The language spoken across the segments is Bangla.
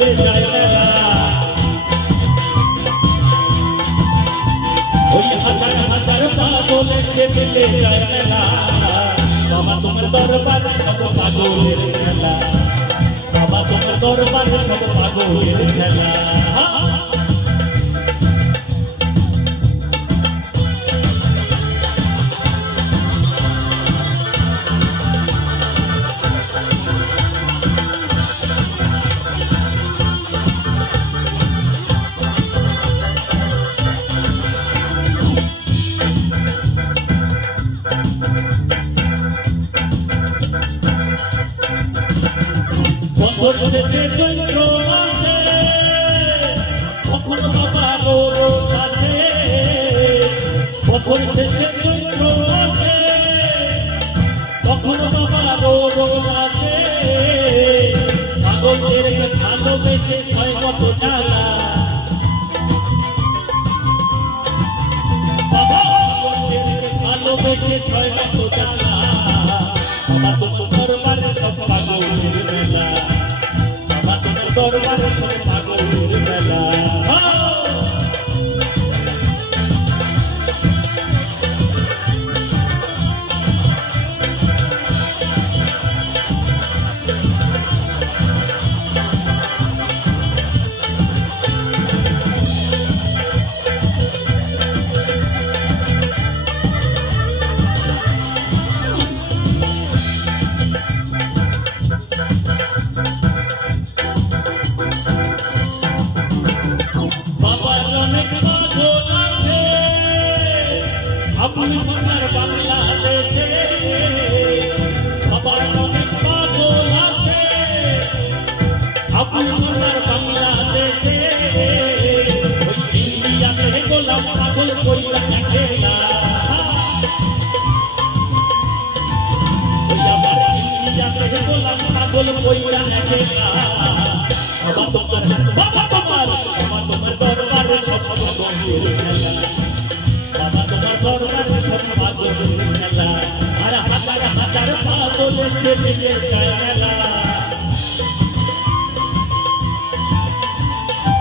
মিলে যায় মেলা ওই হাজার হাজার পাগল এসে মিলে যায় মেলা বাবা তোমার দরবারে সব পাগলের খেলা বাবা তোমার দরবারে সব পাগলের খেলা বছর শেষে চৈত্র মাসে কখন বাবা রোজ আসে বছর শেষে চৈত্র মাসে কখন বাবা রোজ আসে পাগলদেরকে ভালোবেসে ছয় কত জ্বালা বাবা পাগলদেরকে ভালোবেসে ছয় কত জ্বালা বাবা তোমার দরবারে সব পাগলের মেলা বাবা তোমার দরবারে সব পাগলের মেলা আপনি সোনার বাংলাদেশে বাবার অনেক পাগল আছে আপনি সোনার বাংলাদেশে ওই ইন্ডিয়াতে গোলাম পাগল কইরা দেখে না ওই আবার ইন্ডিয়াতে গোলাম পাগল কইরা দেখে না বাবা তোমার দরবারে সব পাগলের খেলা বাবা তোমার দরবারে সব পাগলের খেলা আর হাজার হাজার পাগল এসে মিলে যায় মেলা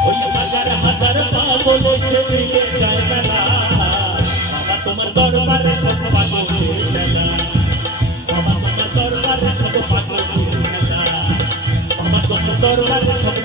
ওই হাজার হাজার পাগল এসে মিলে যায় মেলা বাবা তোমার দরবারে সব পাগলের খেলা বাবা তোমার দরবারে সব পাগলের খেলা বাবা তোমার দরবারে সব